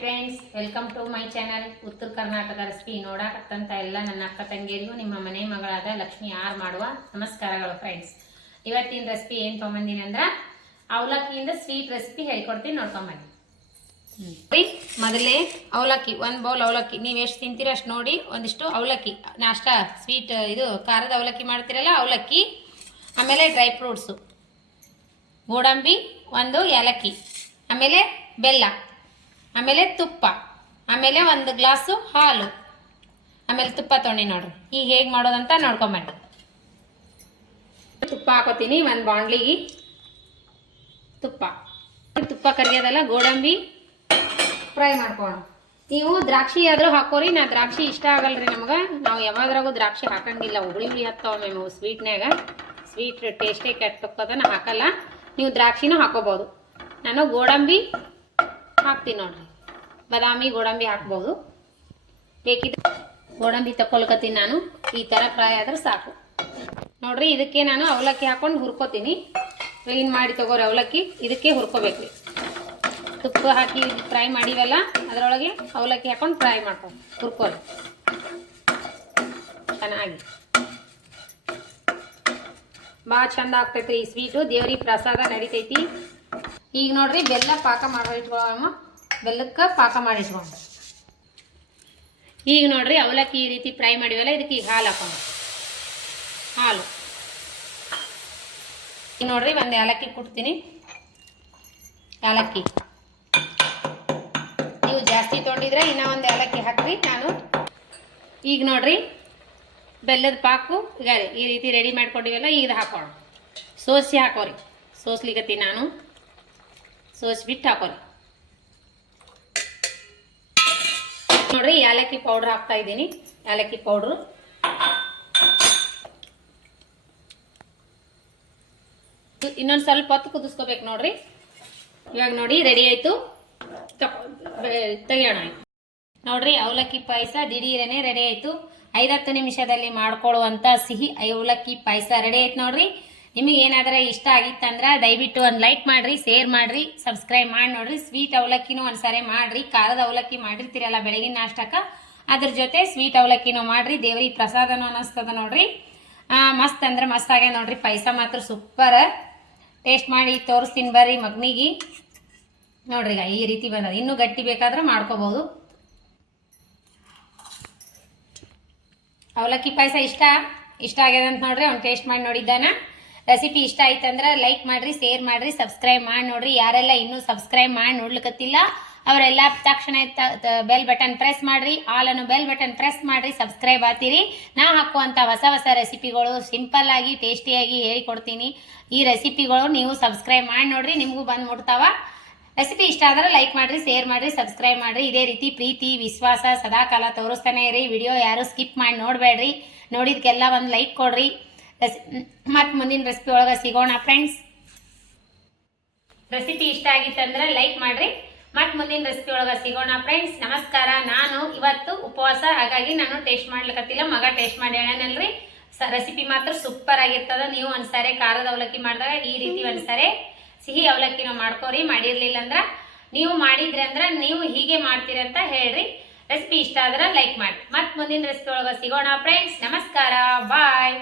Friends, welcome to my channel. Uttara Karnataka recipe ನೋಡಾಕತ್ತಂತ ಎಲ್ಲ ನನ್ನ ಅಕ್ಕ ತಂಗಿಯರಿಗೂ ನಿಮ್ಮ ಮನೆ ಮಗಳಾದ ಲಕ್ಷ್ಮಿ ಆರ್ ಮಾಡುವ ನಮಸ್ಕಾರಗಳು. ಫ್ರೆಂಡ್ಸ್, ಇವತ್ತಿನ ರೆಸಿಪಿ ಏನು ತೊಗೊಂಬಂದಿನಿ ಅಂದ್ರೆ ಅವಲಕ್ಕಿಯಿಂದ ಸ್ವೀಟ್ ರೆಸಿಪಿ ಹೇಳ್ಕೊಡ್ತೀನಿ, ನೋಡ್ಕೊಂಬನ್ನಿ. ಮೊದಲೇ ಅವಲಕ್ಕಿ, ಒಂದು ಬೌಲ್ ಅವಲಕ್ಕಿ, ನೀವು ಎಷ್ಟು ತಿಂತೀರ ಅಷ್ಟು ನೋಡಿ ಒಂದಿಷ್ಟು ಅವಲಕ್ಕಿ, ನಾಷ್ಟ ಸ್ವೀಟ್ ಇದು ಖಾರದ ಅವಲಕ್ಕಿ ಮಾಡ್ತೀರಲ್ಲ ಅವಲಕ್ಕಿ, ಆಮೇಲೆ ಡ್ರೈ ಫ್ರೂಟ್ಸು, ಗೋಡಂಬಿ, ಒಂದು ಏಲಕ್ಕಿ, ಆಮೇಲೆ ಬೆಲ್ಲ, ಆಮೇಲೆ ತುಪ್ಪ, ಆಮೇಲೆ ಒಂದು ಗ್ಲಾಸು ಹಾಲು, ಆಮೇಲೆ ತುಪ್ಪ ತೊಗೊಂಡು ನೋಡ್ರಿ. ಈಗ ಹೇಗೆ ಮಾಡೋದಂತ ನೋಡ್ಕೊಂಬನ್ನಿ. ತುಪ್ಪ ಹಾಕೋತೀನಿ ಒಂದು ಬಾಂಡ್ಲಿಗೆ. ತುಪ್ಪ ಕರಿಯೋದಲ್ಲ, ಗೋಡಂಬಿ ಫ್ರೈ ಮಾಡ್ಕೊಳ್ಳೋಣ. ನೀವು ದ್ರಾಕ್ಷಿ ಆದರೂ ಹಾಕೋರಿ. ನಾ ದ್ರಾಕ್ಷಿ ಇಷ್ಟ ಆಗಲ್ರಿ ನಮ್ಗೆ, ನಾವು ಯಾವಾದ್ರಾಗೂ ದ್ರಾಕ್ಷಿ ಹಾಕಂಗಿಲ್ಲ. ಹುಳಿ ಹತ್ತವ మేము ಸ್ವೀಟ್ನಾಗ, ಸ್ವೀಟ್ ಟೇಸ್ಟೇ ಕೆಟ್ಟೋಕ್ಕದನ್ನ ಹಾಕಲ್ಲ. ನೀವು ದ್ರಾಕ್ಷಿನೂ ಹಾಕೋಬೋದು. ನಾನು ಗೋಡಂಬಿ ಹಾಕ್ತೀನಿ ನೋಡ್ರಿ, ಬಾದಾಮಿ ಗೋಡಂಬಿ ಹಾಕ್ಬೋದು. ಬೇಕಿದ್ರೆ ಗೋಡಂಬಿ ತಗೊಳ್ಕತ್ತೀನಿ ನಾನು. ಈ ಥರ ಫ್ರೈ ಆದ್ರೆ ಸಾಕು ನೋಡ್ರಿ. ಇದಕ್ಕೆ ನಾನು ಅವಲಕ್ಕಿ ಹಾಕೊಂಡು ಹುರ್ಕೋತೀನಿ. ಕ್ಲೀನ್ ಮಾಡಿ ತಗೋರಿ ಅವಲಕ್ಕಿ, ಇದಕ್ಕೆ ಹುರ್ಕೋಬೇಕ್ರಿ. ತುಪ್ಪ ಹಾಕಿ ಫ್ರೈ ಮಾಡಿವಲ್ಲ, ಅದರೊಳಗೆ ಅವಲಕ್ಕಿ ಹಾಕೊಂಡು ಫ್ರೈ ಮಾಡ್ಕೊಂಡು ಹುರ್ಕೋರಿ ಚೆನ್ನಾಗಿ. ಭಾಳ ಚಂದ ಆಗ್ತೈತ್ರಿ ಈ ಸ್ವೀಟು. ದೇವ್ರಿಗೆ ಪ್ರಸಾದ ನಡಿತೈತಿ. ಈಗ ನೋಡ್ರಿ ಬೆಲ್ಲ ಪಾಕ ಮಾಡಿಟ್ಕೊಳ್ಳೋಣ. ಬೆಲ್ಲಕ್ಕೆ ಪಾಕ ಮಾಡಿಟ್ಕೊಂಡು ಈಗ ನೋಡ್ರಿ ಅವಲಕ್ಕಿ ಈ ರೀತಿ ಫ್ರೈ ಮಾಡಿವಲ್ಲ, ಇದಕ್ಕೆ ಈಗ ಹಾಲು ಹಾಕೋಣ. ಹಾಲು ಈಗ ನೋಡ್ರಿ ಒಂದು ಏಲಕ್ಕಿ ಕುಟ್ತೀನಿ. ಏಲಕ್ಕಿ ನೀವು ಜಾಸ್ತಿ ತೊಗೊಂಡಿದ್ರೆ ಇನ್ನೂ ಒಂದು ಏಲಕ್ಕಿ ಹಾಕ್ರಿ. ನಾನು ಈಗ ನೋಡ್ರಿ ಬೆಲ್ಲದ ಪಾಕು ಈಗ ಈ ರೀತಿ ರೆಡಿ ಮಾಡ್ಕೊಂಡಿವಲ್ಲ, ಈಗ ಹಾಕೋಣ. ಸೋಸಿ ಹಾಕೋರಿ. ಸೋಸ್ಲಿಕತ್ತೀನಿ ನಾನು. ಸೋಸ್ಬಿಟ್ಟು ಹಾಕೋರಿ ನೋಡ್ರಿ. ಏಲಕ್ಕಿ ಪೌಡ್ರ್ ಹಾಕ್ತಾ ಇದ್ದೀನಿ. ಏಲಕ್ಕಿ ಪೌಡ್ರು ಇನ್ನೊಂದು ಸ್ವಲ್ಪ ಹೊತ್ತು ಕುದಿಸ್ಕೋಬೇಕು ನೋಡ್ರಿ. ಇವಾಗ ನೋಡಿ ರೆಡಿ ಆಯಿತು, ತೆಗಿಯೋಣ. ನೋಡ್ರಿ ಅವಲಕ್ಕಿ ಪಾಯಸ ದಿಢೀರನೇ ರೆಡಿ ಆಯಿತು. 5-10 ನಿಮಿಷದಲ್ಲಿ ಮಾಡ್ಕೊಳ್ಳುವಂಥ ಸಿಹಿ ಅವಲಕ್ಕಿ ಪಾಯಸ ರೆಡಿ ಆಯ್ತು ನೋಡ್ರಿ. ನಿಮಗೆ ಏನಾದರೂ ಇಷ್ಟ ಆಗಿತ್ತಂದ್ರೆ ದಯವಿಟ್ಟು ಒಂದು ಲೈಕ್ ಮಾಡಿರಿ, ಶೇರ್ ಮಾಡಿರಿ, ಸಬ್ಸ್ಕ್ರೈಬ್ ಮಾಡಿ ನೋಡಿರಿ. ಸ್ವೀಟ್ ಅವಲಕ್ಕಿನೂ ಒಂದು ಸಾರಿ ಮಾಡಿರಿ. ಖಾರದ ಅವಲಕ್ಕಿ ಮಾಡಿರ್ತೀರಲ್ಲ ಬೆಳಗಿನ ನಾಷ್ಟಕ್ಕೆ, ಅದ್ರ ಜೊತೆ ಸ್ವೀಟ್ ಅವಲಕ್ಕಿನೂ ಮಾಡಿರಿ. ದೇವ್ರಿಗೆ ಪ್ರಸಾದನೂ ಅನ್ನಿಸ್ತದ ನೋಡ್ರಿ. ಮಸ್ತ್ ಅಂದ್ರೆ ಮಸ್ತ್ ಆಗ್ಯ ನೋಡ್ರಿ. ಪಾಯಸ ಮಾತ್ರ ಸೂಪರ್. ಟೇಸ್ಟ್ ಮಾಡಿ ತೋರಿಸ್ತೀನಿ ಬರ್ರಿ ಮಗನಿಗೆ. ನೋಡ್ರಿ ಈಗ ಈ ರೀತಿ ಬಂದದ. ಇನ್ನೂ ಗಟ್ಟಿ ಬೇಕಾದ್ರೆ ಮಾಡ್ಕೋಬೋದು. ಅವಲಕ್ಕಿ ಪಾಯಸ ಇಷ್ಟ ಆಗ್ಯದಂತ ನೋಡ್ರಿ. ಅವ್ನು ಟೇಸ್ಟ್ ಮಾಡಿ ನೋಡಿದ್ದಾನ. ರೆಸಿಪಿ ಇಷ್ಟ ಆಯ್ತಂದ್ರೆ ಲೈಕ್ ಮಾಡಿರಿ, ಶೇರ್ ಮಾಡಿರಿ, ಸಬ್ಸ್ಕ್ರೈಬ್ ಮಾಡಿ ನೋಡ್ರಿ. ಯಾರೆಲ್ಲ ಇನ್ನೂ ಸಬ್ಸ್ಕ್ರೈಬ್ ಮಾಡಿ ನೋಡ್ಲಿಕ್ಕತ್ತಿಲ್ಲ ಅವರೆಲ್ಲ ತಕ್ಷಣ ಬೆಲ್ ಬಟನ್ ಪ್ರೆಸ್ ಮಾಡಿರಿ. ಆಲ್ ಅನ್ನೋ ಬೆಲ್ ಬಟನ್ ಪ್ರೆಸ್ ಮಾಡಿರಿ, ಸಬ್ಸ್ಕ್ರೈಬ್ ಆಗ್ತೀರಿ. ನಾ ಹಾಕುವಂಥ ಹೊಸ ಹೊಸ ರೆಸಿಪಿಗಳು ಸಿಂಪಲ್ಲಾಗಿ ಟೇಸ್ಟಿಯಾಗಿ ಹೇಳಿಕೊಡ್ತೀನಿ. ಈ ರೆಸಿಪಿಗಳು ನೀವು ಸಬ್ಸ್ಕ್ರೈಬ್ ಮಾಡಿ ನೋಡ್ರಿ, ನಿಮಗೂ ಬಂದು ಮುಟ್ತಾವ. ರೆಸಿಪಿ ಇಷ್ಟ ಆದ್ರೆ ಲೈಕ್ ಮಾಡಿರಿ, ಶೇರ್ ಮಾಡಿರಿ, ಸಬ್ಸ್ಕ್ರೈಬ್ ಮಾಡಿರಿ. ಇದೇ ರೀತಿ ಪ್ರೀತಿ ವಿಶ್ವಾಸ ಸದಾಕಾಲ ತೋರಿಸ್ತಾನೆ ಇರಿ. ವಿಡಿಯೋ ಯಾರು ಸ್ಕಿಪ್ ಮಾಡಿ ನೋಡಬೇಡ್ರಿ. ನೋಡಿದ್ಕೆಲ್ಲ ಒಂದು ಲೈಕ್ ಕೊಡ್ರಿ. ಮತ್ತು ಮುಂದಿನ ರೆಸಿಪಿ ಒಳಗೆ ಸಿಗೋಣ ಫ್ರೆಂಡ್ಸ್. ರೆಸಿಪಿ ಇಷ್ಟ ಆಗಿತ್ತಂದ್ರೆ ಲೈಕ್ ಮಾಡಿರಿ. ಮತ್ತು ಮುಂದಿನ ರೆಸಿಪಿ ಒಳಗೆ ಸಿಗೋಣ ಫ್ರೆಂಡ್ಸ್. ನಮಸ್ಕಾರ. ನಾನು ಇವತ್ತು ಉಪವಾಸ, ಹಾಗಾಗಿ ನಾನು ಟೇಸ್ಟ್ ಮಾಡ್ಲಿಕ್ಕತ್ತಿಲ್ಲ. ಮಗ ಟೇಸ್ಟ್ ಮಾಡಿ ಹೇಳನಲ್ರಿ. ರೆಸಿಪಿ ಮಾತ್ರ ಸೂಪರ್ ಆಗಿರ್ತದ. ನೀವು ಒಂದ್ಸಾರಿ ಖಾರದ ಅವಲಕ್ಕಿ ಮಾಡಿದಾಗ ಈ ರೀತಿ ಒಂದ್ಸಾರಿ ಸಿಹಿ ಅವಲಕ್ಕಿನ ಮಾಡ್ಕೋರಿ. ಮಾಡಿರ್ಲಿಲ್ಲ ಅಂದ್ರೆ ನೀವು ಮಾಡಿದ್ರಿ ಅಂದ್ರೆ ನೀವು ಹೀಗೆ ಮಾಡ್ತೀರಿ ಅಂತ ಹೇಳ್ರಿ. ರೆಸಿಪಿ ಇಷ್ಟ ಆದ್ರೆ ಲೈಕ್ ಮಾಡಿ. ಮತ್ತು ಮುಂದಿನ ರೆಸಿಪಿ ಒಳಗೆ ಸಿಗೋಣ ಫ್ರೆಂಡ್ಸ್. ನಮಸ್ಕಾರ, ಬಾಯ್.